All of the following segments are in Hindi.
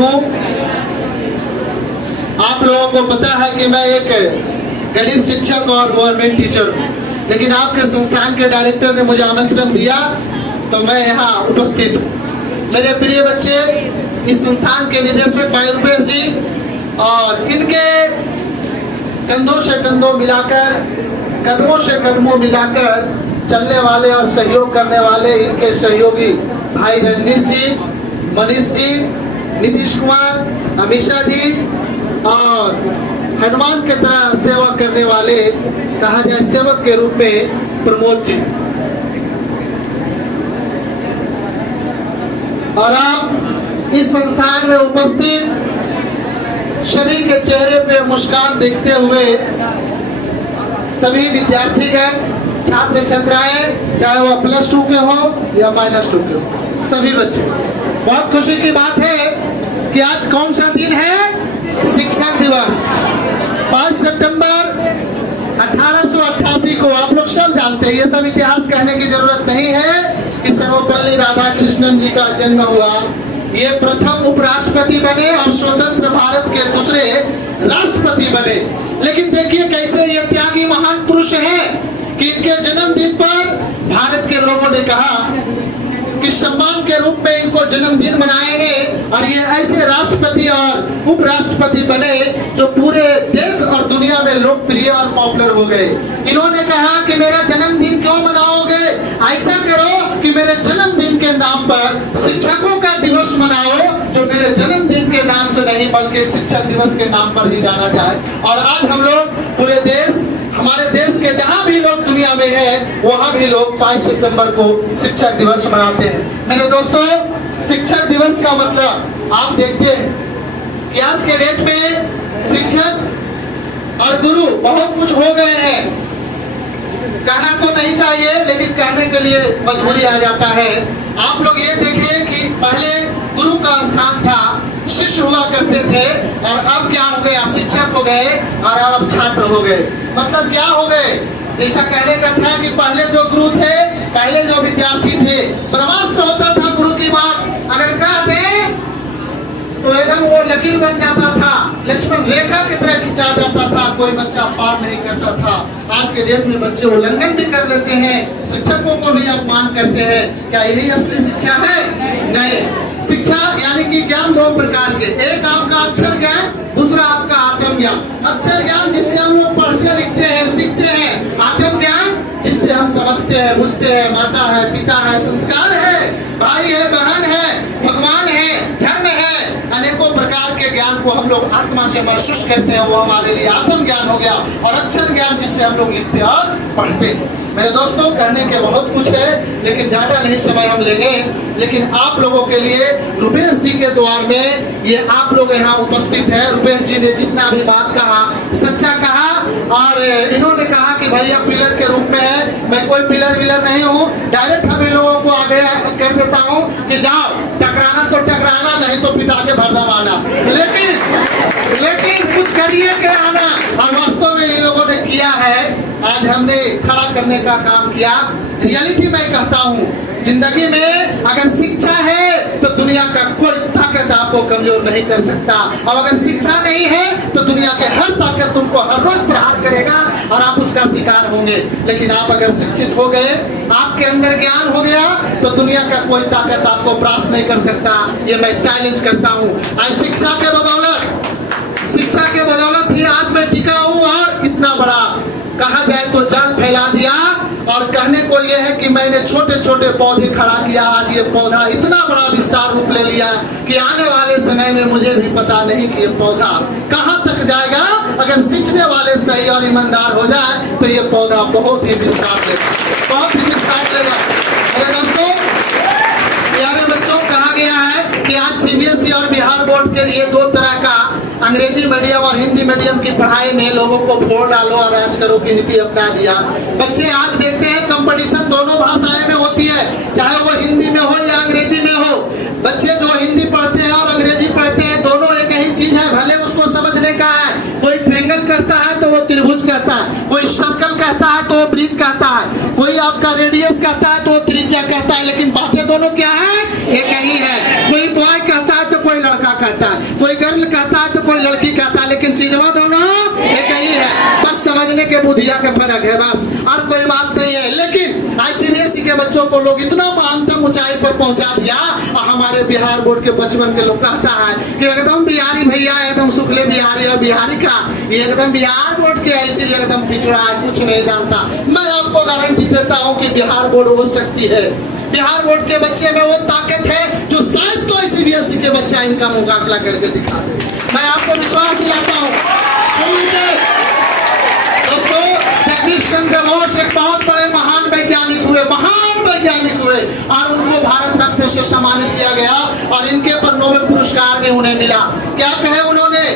हूँ। आप लोगों को पता है कि मैं एक गणित शिक्षक और गवर्नमेंट टीचर हूँ, लेकिन आपके संस्थान के डायरेक्टर ने मुझे आमंत्रण दिया तो मैं यहाँ उपस्थित हूँ। मेरे प्रिय बच्चे, इस संस्थान के निदेशक भाई रुपेश जी और इनके कंधों से कंधों मिलाकर, कदमों से कदमों मिलाकर चलने वाले और सहयोग करने वाले इनके सहयोगी भाई रजनीश जी, मनीष जी, नीतीश कुमार, अमीषा जी और हनुमान की तरह सेवा करने वाले, कहा जाए सेवक के रूप में, प्रमोद जी। और आप इस संस्थान में उपस्थित सभी के चेहरे पे मुस्कान देखते हुए सभी विद्यार्थीगण, छात्र छात्राएं, चाहे वो +2 के हो या -2 के हो, सभी बच्चे, बहुत खुशी की बात है कि आज कौन सा दिन है? शिक्षक दिवस। 5 सितंबर 1888 को आप लोग सब जानते हैं, ये सब इतिहास कहने की जरूरत नहीं है कि सर्वपल्ली राधाकृष्णन जी का जन्म हुआ। ये प्रथम उपराष्ट्रपति बने और स्वतंत्र भारत के दूसरे राष्ट्रपति बने। लेकिन देखिए कैसे ये त्यागी महान पुरुष हैं कि इनके जन्मदिन पर भारत के लोगों ने कहा कि सम्मान के रूप में इनको जन्मदिन मनाएंगे और ये ऐसे राष्ट्रपति और उपराष्ट्रपति बने जो पूरे देश और दुनिया में लोकप्रिय और पॉपुलर हो गए। इन्होंने कहा कि मेरा जन्मदिन क्यों मनाओगे? ऐसा करो कि मेरे जन्मदिन के नाम पर शिक्षकों का दिवस मनाओ, जो मेरे जन्मदिन के नाम से नहीं बल्कि शिक्षक दिवस के नाम पर ही जाना जाए। और आज हम लोग पूरे देश, हमारे देश के जहां भी लोग दुनिया में हैं, वहां भी लोग 5 सितंबर को शिक्षक दिवस मनाते हैं। मेरे दोस्तों, शिक्षक दिवस का मतलब आप देखते हैं कि आज के डेट में शिक्षक और गुरु बहुत कुछ हो गए हैं। कहना तो नहीं चाहिए, लेकिन कहने के लिए मजबूरी आ जाता है। आप लोग ये देखिए कि पहले गुरु का स्थान था, शिष्य हुआ करते थे, और अब क्या हो गया? शिक्षक हो गए और अब छात्र हो गए। मतलब क्या हो गए? जैसा कहने का था कि पहले जो गुरु थे, पहले जो विद्यार्थी थे, ब्रह्मास्त्र होता था गुरु की बात अगर कह दे तो एकदम वो लकीर बन जाता था, लक्ष्मण रेखा की तरह खिंचा जाता था, कोई बच्चा पार नहीं करता था। आज के डेट में बच्चे उल्लंघन भी कर लेते हैं, शिक्षकों को भी अपमान करते हैं। क्या यही असली शिक्षा है? नहीं। शिक्षा यानी कि ज्ञान 2 प्रकार के, एक आपका अक्षर ज्ञान, दूसरा आपका आत्म ज्ञान। अक्षर ज्ञान जिससे हम लोग पढ़ते लिखते हैं, सीखते हैं। आत्म ज्ञान जिससे हम समझते हैं, बुझते हैं, माता है, पिता है, संस्कार है, भाई है, बहन है, भगवान है, धर्म है, अनेकों प्रकार के ज्ञान को हम लोग आत्मा से महसूस करते हैं, वो हमारे लिए आत्म ज्ञान हो गया। और अक्षर ज्ञान जिससे हम लोग लिखते और पढ़ते हैं। मेरे दोस्तों, कहने के बहुत कुछ है, लेकिन ज्यादा नहीं समय हम लेंगे। लेकिन आप लोगों के लिए रुपेश जी के द्वार में ये आप लोग यहाँ उपस्थित हैं। रुपेश जी ने जितना भी बात कहा सच्चा कहा, और इन्होंने कहा कि भैया पिलर के रूप में है। मैं कोई पिलर विलर नहीं हूँ, डायरेक्ट हम इन लोगों को आगे कर देता हूँ कि जाओ, टकराना तो टकराना, नहीं तो पिटा के भरदा माना, लेकिन कुछ करिए के आना। और वास्तव में इन लोगों ने किया है। आज हमने खड़ा करने का काम किया। रियलिटी मैं कहता हूँ, जिंदगी में अगर शिक्षा है तो दुनिया का कोई ताकत आपको कमजोर नहीं कर सकता, और अगर शिक्षा नहीं है तो दुनिया के हर ताकत तुमको हर रोज प्रहार करेगा और आप उसका शिकार होंगे। लेकिन आप अगर शिक्षित हो गए, आपके अंदर ज्ञान हो गया, तो दुनिया का कोई ताकत आपको परास्त नहीं कर सकता। ये मैं चैलेंज करता हूँ। आज शिक्षा के बदौलत ही आज मैं टिका हूँ और इतना बड़ा, कहा जाए तो जान फैला दिया। और कहने को यह है कि मैंने छोटे छोटे पौधे खड़ा किया, आज ये पौधा इतना बड़ा विस्तार रूप ले लिया कि आने वाले समय में मुझे भी पता नहीं कि ये पौधा कहां तक जाएगा। अगर सींचने वाले सही और ईमानदार हो जाए तो ये पौधा बहुत ही विस्तार लेगा, बहुत ही विस्तार लेगा। मेरे दोस्तों, प्यारे बच्चों, कहा गया है कि आज CBSE और बिहार बोर्ड के ये 2 तरह का अंग्रेजी मीडियम और हिंदी मीडियम की पढ़ाई में लोगों को वोट डालो और राज करो की नीति अपना दिया। बच्चे आज देखते हैं कंपटीशन दोनों भाषाएं में होती है, चाहे वो हिंदी में हो या अंग्रेजी में हो। बच्चे जो हिंदी पढ़ते हैं और अंग्रेजी पढ़ते हैं, दोनों एक ही चीज है, भले उसको समझने का है। कोई ट्रायंगल कहता है तो वो त्रिभुज कहता है, कोई सर्कल कहता है तो वो वृत्त कहता है, कोई आपका रेडियस कहता है तो वो त्रिज्या कहता है, लेकिन बातें दोनों क्या है? एक ही है। कोई बॉय कहता है तो कोई लड़का कहता है, कोई गर्ल कहता है तो कोई लड़की कहता है, लेकिन चीजवा दोनों एक ही है, बस समझने के बुधिया के फर्क है बस, और कोई बात नहीं है। लेकिन ICSE के बच्चों को लोग इतना महानतम ऊंचाई पर पहुंचा दिया, और हमारे बिहार बोर्ड के बचपन के लोग कहता है कि एकदम बिहारी भैया, एकदम शुक्ले बिहारी और बिहारी का ये एकदम बिहार बोर्ड के ऐसे एकदम पिछड़ा है, कुछ नहीं जानता। मैं आपको गारंटी देता हूँ कि बिहार बोर्ड हो सकती है, बिहार बोर्ड के बच्चे में वो ताकत है जो शायद तो ICSE के बच्चा इनका मुकाबला करके दिखा दे। मैं आपको विश्वास दिलाता हूँ। दोस्तों, जगदीश चंद्र बोस एक बहुत बड़े महान वैज्ञानिक हुए, और उनको भारत रत्न से सम्मानित किया गया, और इनके पर नोबेल पुरस्कार भी उन्हें मिला। क्या कहे उन्होंने,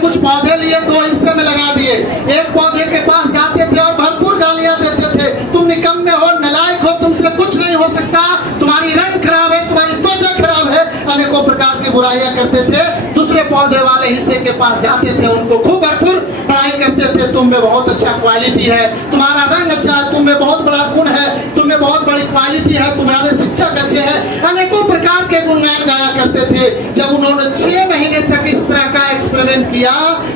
कुछ पौधे लिए, 2 हिस्से में लगा दिए, एक पौधे के पास जाते थे और भरपूर गालियां देते थे, तुम निकम्मे हो, नालायक हो, तुमसे कुछ नहीं हो सकता, तुम्हारी रंग खराब है, तुम्हारी त्वचा खराब है, अनेकों प्रकार की बुराइयां करते थे। दूसरे पौधे वाले हिस्से के पास जाते थे, उनको खूब भरपूर पढ़ाई करते थे, तुम में बहुत अच्छा क्वालिटी है, तुम्हारा रंग अच्छा है, तुम में बहुत बड़ा गुण है, तुम में बहुत बड़ी क्वालिटी है, तुम्हारे शिक्षक अच्छे हैं, अनेकों प्रकार के गुणगान गाया करते थे। जब उन्होंने 6 महीने तक इस तरह का एक्सपेरिमेंट किया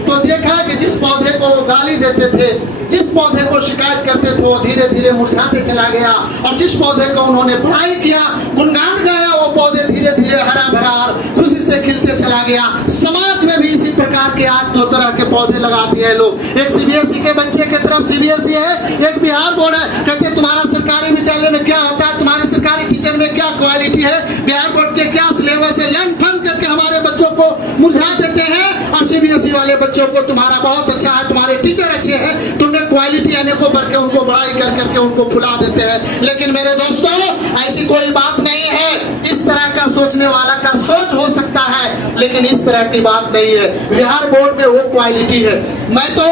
तो देखा कि जिस पौधे को वो गाली देते थे, जिस पौधे को शिकायत करते थे, वो धीरे धीरे मुरझाते चला गया, और जिस पौधे को उन्होंने बढ़ाई किया, गुणगान गाया, वो पौधे धीरे धीरे हरा भरा और खुशी से खिलते चला गया। समाज में भी इसी प्रकार के आज 2 तरह के पौधे लगा दिए हैं लोग। एक CBSE के बच्चे की तरफ CBSE है, एक बिहार बोर्ड है। कहते तुम्हारा सरकारी विद्यालय में क्या होता है, तुम्हारे सरकारी टीचर में क्या क्वालिटी है, बिहार बोर्ड के क्या सिलेबस है, लैंड फंड करके हमारे बच्चों को मुरझा देते हैं, और CBSE वाले बच्चों को तुम्हारा बहुत अच्छा है, तुम्हारे टीचर अच्छे हैं, तुमने क्वालिटी आने को बढ़ के उनको बढ़ाई कर करके उनको फुला देते हैं। लेकिन मेरे दोस्तों, ऐसी कोई बात नहीं है। इस तरह का सोचने वाला का सोच हो सकता है, लेकिन इस तरह की बात नहीं है। बिहार बोर्ड में वो क्वालिटी है। मैं तो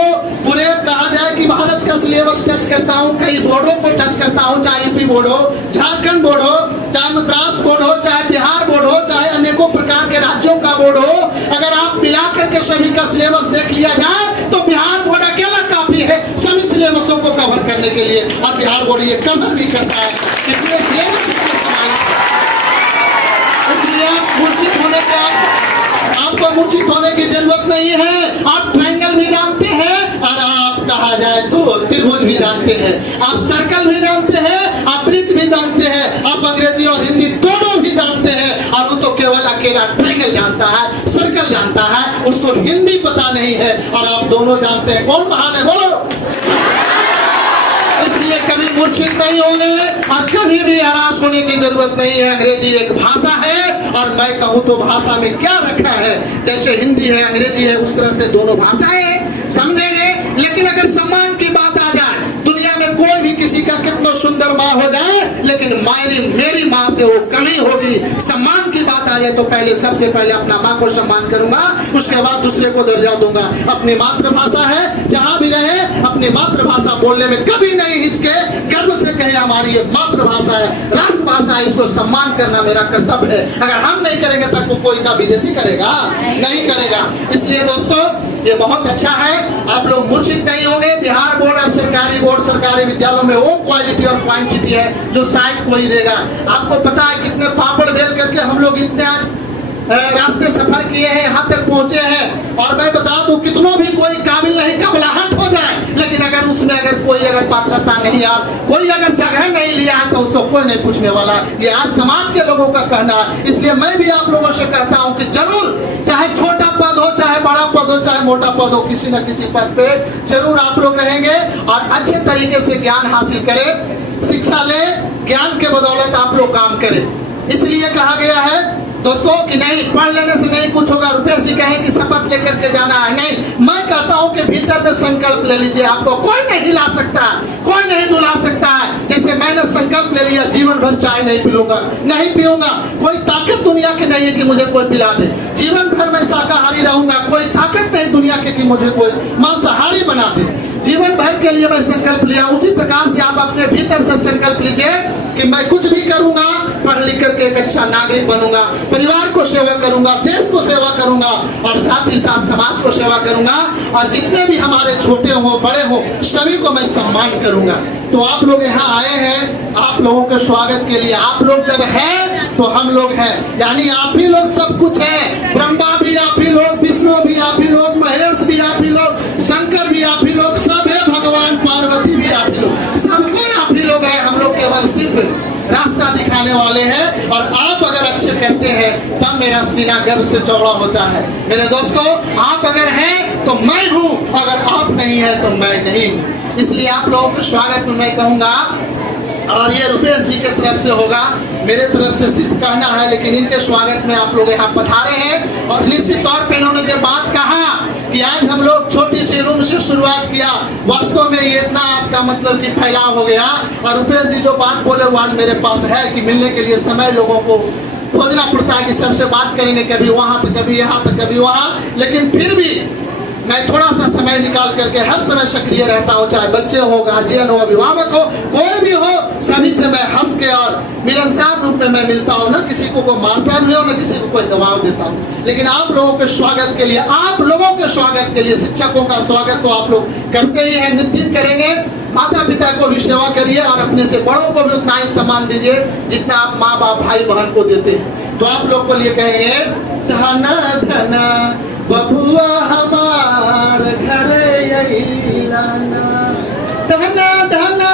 पूरे कहा जाए कि भारत का सिलेबस टच करता हूँ, कई बोर्डों को टच करता हूँ, चाहे UP बोर्ड हो, झारखंड बोर्ड हो, चाहे मद्रास बोर्ड हो, चाहे बिहार बोर्ड हो, चाहे अनेकों प्रकार के राज्यों का बोर्ड हो। अगर आप मिला करके सभी का सिलेबस देख लिया जाए तो बिहार बोर्ड अकेला काफी है सभी सिलेबसों को कवर करने के लिए, और बिहार बोर्ड ये कवर भी करता है। इसलिए सिलेबस इसलिए आपको मूर्छित होने की जरूरत नहीं है। आप ट्रायंगल भी जानते हैं, और आप कहा जाए तो त्रिभुज भी जानते हैं, आप सर्कल भी जानते हैं, आप वृत्त भी जानते हैं, आप अंग्रेजी और हिंदी दोनों भी जानते हैं। और वो तो केवल अकेला ट्रायंगल जानता है, सर्कल जानता है, उसको हिंदी पता नहीं है, और आप दोनों जानते हैं। कौन महान है बोलो? इसलिए कभी मूर्छित नहीं होंगे और कभी भी हराश होने की जरूरत नहीं है। अंग्रेजी एक भाषा है, और मैं कहूँ तो भाषा में क्या रखा है, जैसे हिंदी है, अंग्रेजी है, उस तरह से दोनों भाषाएं समझेंगे। लेकिन अगर सम्मान की बात आ जाए, दुनिया में कोई भी किसी का कितना सुंदर माँ हो जाए, लेकिन मेरी माँ से वो कमी होगी। सम्मान की बात आ जाए तो पहले सबसे पहले अपना माँ को सम्मान करूंगा, उसके बाद दूसरे को दर्जा दूंगा। अपनी मातृभाषा है, जहां भी रहे अपनी मातृभाषा बोलने में कभी नहीं हिचके, गर्व से कहे हमारी ये मातृभाषा है, राष्ट्रभाषा है, इसको सम्मान करना मेरा कर्तव्य है। अगर हम नहीं करेंगे तो कोई का विदेशी करेगा? नहीं करेगा। इसलिए दोस्तों, ये बहुत अच्छा है, आप लोग मूर्छित नहीं होंगे। बिहार बोर्ड और सरकारी बोर्ड, सरकारी विद्यालयों में वो क्वालिटी और क्वांटिटी है जो शायद कोई देगा। आपको पता है कितने पापड़ बेल करके हम लोग इतने रास्ते सफर किए हैं, यहाँ तक पहुंचे हैं। और मैं बता दूं, कितनों भी कोई काबिल नहीं, कबलाहट हो जाए, लेकिन अगर उसमें कोई पात्रता नहीं आ, कोई अगर जगह नहीं लिया है तो उसको कोई नहीं पूछने वाला। ये आज समाज के लोगों का कहना है। इसलिए मैं भी आप लोगों से कहता हूँ कि जरूर, चाहे छोटा पद हो, चाहे बड़ा पद हो, चाहे मोटा पद हो, किसी न किसी पद पे जरूर आप लोग रहेंगे, और अच्छे तरीके से ज्ञान हासिल करें, शिक्षा ले, ज्ञान के बदौलत आप लोग काम करें। इसलिए कहा गया है दोस्तों कि नहीं पढ़ लेने से नहीं कुछ होगा। रुपये से कहें कि शपथ लेकर के जाना है, नहीं। मैं कहता हूं कि भीतर में संकल्प ले लीजिए, आपको कोई नहीं हिला सकता, कोई नहीं डुला सकता है। जैसे मैंने संकल्प ले लिया, जीवन भर चाय नहीं पीऊंगा, नहीं पीऊंगा, कोई ताकत दुनिया की नहीं है कि मुझे कोई पिला दे। जीवन भर मैं शाकाहारी रहूंगा, कोई ताकत नहीं दुनिया की कि मुझे कोई मांसाहारी बना दे। जीवन भर के लिए मैं संकल्प लिया, उसी प्रकार से आप अपने भीतर से संकल्प लीजिए कि मैं कुछ भी करूंगा, पढ़ लिख करके एक अच्छा नागरिक बनूंगा, परिवार को सेवा करूंगा, देश को सेवा करूंगा और साथ ही साथ समाज को सेवा करूंगा और जितने भी हमारे छोटे हो बड़े हो सभी को मैं सम्मान करूंगा। तो आप लोग यहाँ आए हैं, आप लोगों के स्वागत के लिए। आप लोग जब हैं तो हम लोग हैं, यानी आप ही लोग सब कुछ है। ब्रह्मा भी आप ही लोग, विष्णु भी आप ही लोग, महेश भी आप ही लोग, शंकर भी आप ही लोग, सब है, भगवान पार्वती भी आप ही लोग, सबको आप ही लोग हैं। हम लोग केवल सिर्फ रास्ता दिखाने वाले हैं और आप अगर अच्छे कहते हैं तब मेरा सीना गर्व से चौड़ा होता है। मेरे दोस्तों, आप अगर हैं तो मैं हूं, अगर आप नहीं है तो मैं नहीं हूं। इसलिए आप लोगों के स्वागत में मैं कहूंगा, और ये रुपेश जी के तरफ से होगा, मेरे तरफ से सिर्फ कहना है, लेकिन इनके स्वागत में आप लोग यहाँ पधारे हैं। और निश्चित तौर पे इन्होंने जो बात कहा कि आज हम लोग छोटी सी रूम से शुरुआत किया, वास्तव में ये इतना आपका मतलब कि फैलाव हो गया। और रुपेश जी जो बात बोले वो आज मेरे पास है कि मिलने के लिए समय लोगों को खोजना पड़ता है कि सर से बात करेंगे, कभी वहाँ तो कभी यहाँ तो कभी वहाँ, लेकिन फिर भी मैं थोड़ा सा समय निकाल करके हर समय सक्रिय रहता हूँ, चाहे बच्चे हो, गार्जियन हो, अभिभावक हो, कोई भी हो, सभी से मैं हंस के और मिलनसार रूप में मैं मिलता हूँ। न किसी को मारता भी हूँ, न किसी को कोई दबाव देता हूँ। लेकिन आप लोगों के स्वागत के लिए, आप लोगों के स्वागत के लिए, शिक्षकों का स्वागत तो आप लोग करते ही हैं, नित्य करेंगे। माता पिता को भी सेवा करिए और अपने से बड़ों को भी उतना ही सम्मान दीजिए जितना आप माँ बाप भाई बहन को देते हैं। तो आप लोग को लिए कहेंगे, धना धना बबुआ हमार घर अइलाना, धना धना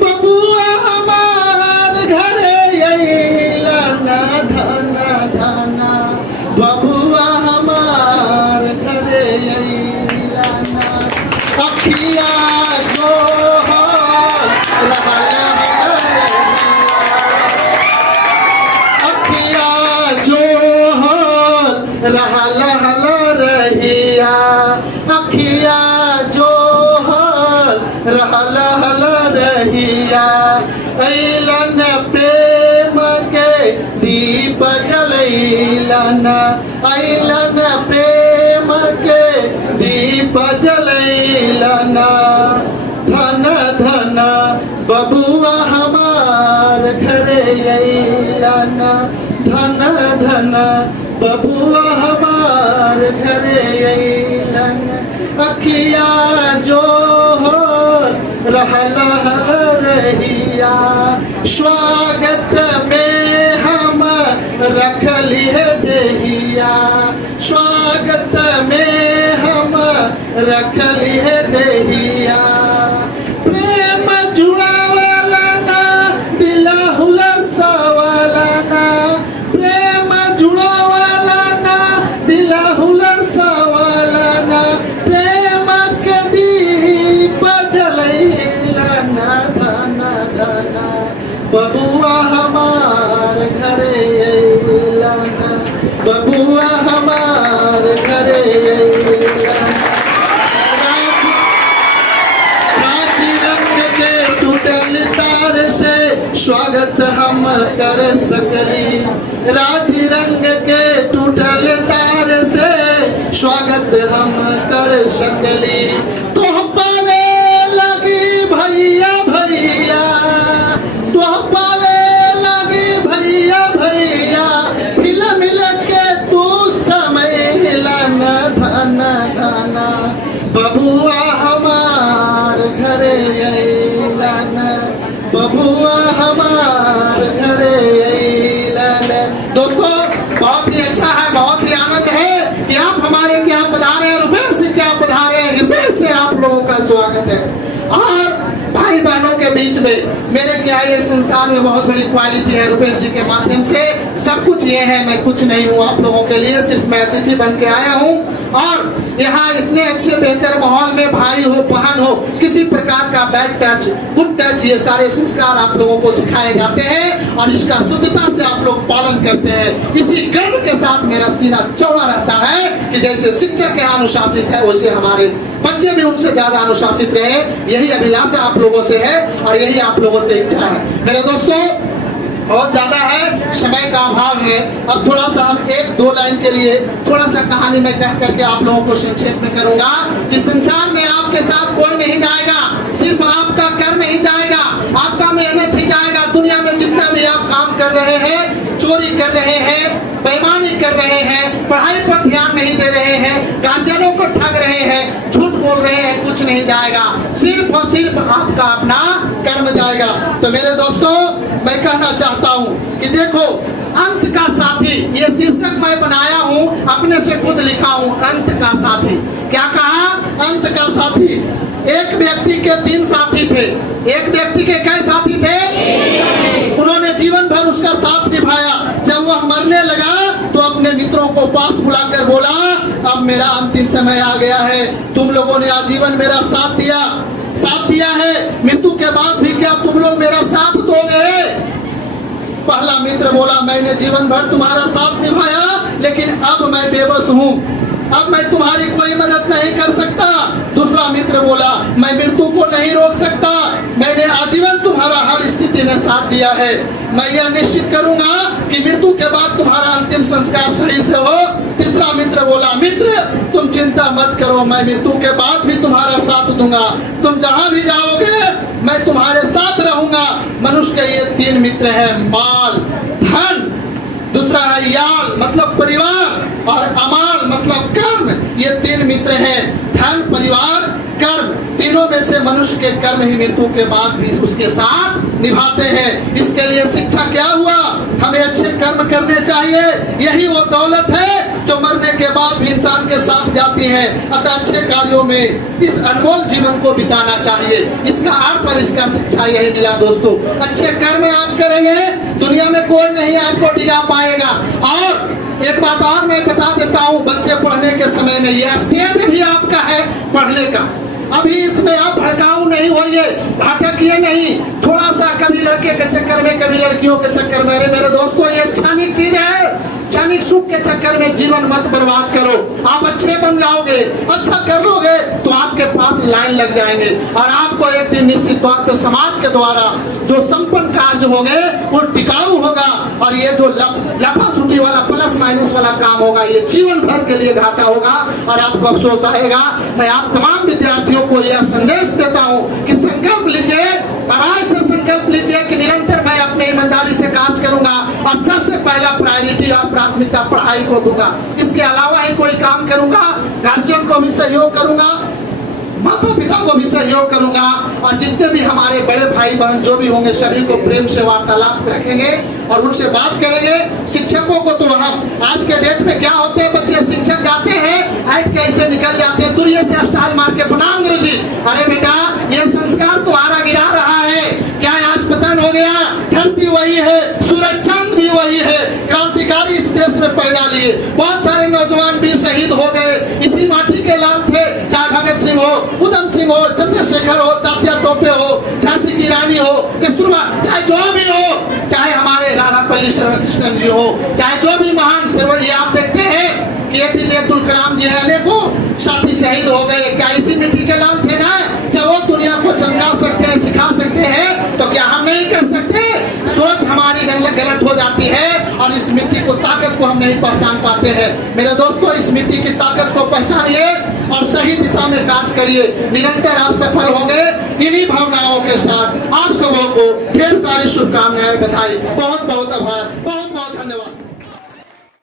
बबुआ हमार घर अइलाना, धना धना बबुआ हमार घर अइलाना। अखिया जो हाल रहला अखिया जो हाल रहला रहिया, अखिया जो हाल रहला रहिया, अइलन प्रेम के दीप जलैलन, अइलन प्रेम के दीप जलैलन। धन धन बबुआ हमार घर अइलन, धन धन बबुआ हमार घर अइलन। अखिया जो रहला रहिया, स्वागत में हम रखली है देहिया, स्वागत में हम रखली है देहिया। प्रेम जुड़ावाला ना, दिला हुलसावाला ना, प्रेम जुड़ावाला ना, दिला हुलसावाला ना, प्रेम के दीप जलैला ना, धना धना बबुआ हमार घर अइलाना, बबुआ हमार घर अइलाना। राजी रंग के टूटल तार से स्वागत हम कर सकली, राजी रंग के टूटल तार से स्वागत हम कर सकली। तो पावे लगी भैया भैया, तो पावे लगी भैया भैया, मिल मिल के तू समय लाना, धना धना बबुआ हमार घर अइलाना, बबुआ हमार घर अइलाना। दोस्तों, बहुत ही अच्छा है, बहुत ही आनंद है कि आप हमारे क्या पधारे, रुपेश से क्या पधारे, हृदय से आप लोगों का स्वागत है। और भाई बहनों के बीच में मेरे क्या ये संस्थान में बहुत बड़ी क्वालिटी है, रुपेश जी के माध्यम से सब कुछ ये है, मैं कुछ नहीं हूँ आप लोगों के लिए, सिर्फ मैं अतिथि बन के आया हूँ। और यहाँ इतने अच्छे बेहतर माहौल में भाई हो बहन हो, किसी प्रकार का बैड टच गुड टच, ये सारे संस्कार आप लोगों को सिखाए जाते हैं और इसका शुद्धता से आप लोग पालन करते हैं। इसी गर्व के साथ मेरा सीना चौड़ा रहता है कि जैसे शिक्षक यहाँ अनुशासित है वैसे हमारे बच्चे भी उनसे ज्यादा अनुशासित रहे। यही अभिलाषा आप लोगों से है और यही आप लोगों से इच्छा है। मेरे दोस्तों, बहुत ज्यादा है, समय का अभाव है। अब थोड़ा सा हम 1-2 लाइन के लिए थोड़ा सा कहानी में कह करके आप लोगों को संक्षेप में करूंगा कि संसार में आपके साथ कोई नहीं जाएगा, सिर्फ आपका कर्म ही जाएगा, आपका मेहनत ही जाएगा। दुनिया में जितना भी आप काम कर रहे हैं, चोरी कर रहे हैं, बेईमानी कर रहे हैं, पढ़ाई पर ध्यान नहीं दे रहे हैं, गार्जियनों को ठग रहे हैं, झूठ बोल रहे हैं, कुछ नहीं जाएगा, सिर्फ और सिर्फ आपका अपना कर्म जाएगा। तो मेरे दोस्तों, मैं कहना चाहता हूं कि देखो, अंत का साथी, ये शीर्षक मैं बनाया हूं, अपने से खुद लिखा हूं, अंत का साथी। क्या कहा? अंत का साथी। एक व्यक्ति के 3 साथी थे। एक व्यक्ति के कई साथी थे? उन्होंने जीवन भर उसका साथ निभाया। जब वह मरने लगा तो अपने मित्रों को पास बुलाकर बोला, अब मेरा अंतिम समय आ गया है, तुम लोगों ने आजीवन मेरा साथ दिया है, मृत्यु के बाद भी क्या तुम लोग मेरा साथ दोगे? पहला मित्र बोला, मैंने जीवन भर तुम्हारा साथ निभाया, लेकिन अब मैं बेबस हूँ, अब मैं तुम्हारी कोई मदद नहीं कर सकता। दूसरा मित्र बोला, मैं मृत्यु को नहीं रोक सकता, मैंने आजीवन तुम्हारा हर स्थिति में साथ दिया है, मैं यह निश्चित करूंगा कि मृत्यु के बाद तुम्हारा अंतिम संस्कार सही से हो। तीसरा मित्र बोला, मित्र तुम चिंता मत करो, मैं मृत्यु के बाद भी तुम्हारा साथ दूंगा, तुम जहां भी जाओगे मैं तुम्हारे साथ रहूंगा। मनुष्य के ये 3 मित्र हैं, माल, धन, दूसरा है याल मतलब परिवार, और अमाल मतलब कर्म। ये 3 मित्र हैं, धन, परिवार, कर्म। तीनों में से मनुष्य के कर्म ही मृत्यु के बाद भी उसके साथ निभाते हैं। इसके लिए शिक्षा क्या हुआ? हमें अच्छे कर्म करने चाहिए, यही वो दौलत है जो मरने के बाद भी इंसान के साथ जाती है। अतः अच्छे कार्यों में इस अनमोल जीवन को बिताना चाहिए। इसका अर्थ और इसका शिक्षा यही मिला दोस्तों। अच्छे कर्म आप करेंगे, दुनिया में कोई नहीं आपको डिगा पाएगा। और एक बात और मैं बता देता हूँ, बच्चे पढ़ने के समय में यह स्टेज भी आपका है पढ़ने का। अभी इसमें आप भड़काऊ नहीं होइए, भटकिए नहीं, थोड़ा सा कभी लड़के के चक्कर में, कभी लड़कियों के चक्कर में। मेरे दोस्तों, ये क्षणिक चीज है, क्षणिक सुख के चक्कर में जीवन मत बर्बाद करो। आप अच्छे बन जाओगे, अच्छा कर लोगे तो आपके पास लाइन लग जाएंगे, और आपको एक दिन निश्चित तौर पर समाज के द्वारा जो संपन्न कार्य होंगे वो टिकाऊ होगा, और ये जो लफासुटी वाला प्लस माइनस वाला काम होगा ये जीवन भर के लिए घाटा होगा और आपको अफसोस आएगा। मैं आप तमाम विद्यार्थियों को यह संदेश देता हूँ कि संकल्प लीजिए, आज से संकल्प लीजिए कि निरंतर मैं अपने ईमानदारी से कार्य करूंगा और सबसे पहला प्रायोरिटी और प्राथमिकता पढ़ाई को दूंगा। इसके अलावा ही कोई काम करूंगा, गार्जियन को भी सहयोग करूंगा, माता पिता को भी सहयोग करूंगा, और जितने भी हमारे बड़े भाई बहन जो भी होंगे सभी को प्रेम से वार्तालाप रखेंगे और उनसे बात करेंगे। शिक्षकों को तो हम आज के डेट में क्या होते हैं, बच्चे शिक्षक जाते हैं ऐट कैसे निकल जाते हैं, दूरिये से स्टाइल मार के, प्रणाम गुरुजी, अरे बेटा ये संस्कार तुम्हारा गिरा रहा है क्या? आज पतन हो गया, धरती वही है, सूरज चांद भी वही है, क्रांतिकारी इस देश में पैदा लिए, बहुत सारे नौजवान भी शहीद हो गए, इसी माटी के लाल थे, चाहे भगत सिंह हो, उधम सिंह हो, चंद्रशेखर हो, तात्या टोपे हो, झांसी की रानी हो, कस्तूरबा, चाहे जो भी हो, चाहे हमारे राधापल्ली कृष्णन जी हो, चाहे जो भी महान सेवक, ये आप देखते हैं कि एपीजे अब्दुल कलाम जी है, अनेकों साथी शहीद हो गए, क्या इसी मिट्टी के लाल थे ना? जब वो दुनिया को चमका सकते हैं, सिखा सकते हैं, तो क्या हम नहीं कर सकते? सोच हमारी गलत हो जाती है और इस मिट्टी को, ताकत को हम नहीं पहचान पाते हैं। मेरे दोस्तों, इस मिट्टी की ताकत को पहचानिए और सही दिशा में कार्य करिए, निरंतर आप सफल होंगे। इन्हीं भावनाओं के साथ आप सबों को ढेर सारी शुभकामनाएं, बधाई, बहुत बहुत आभार।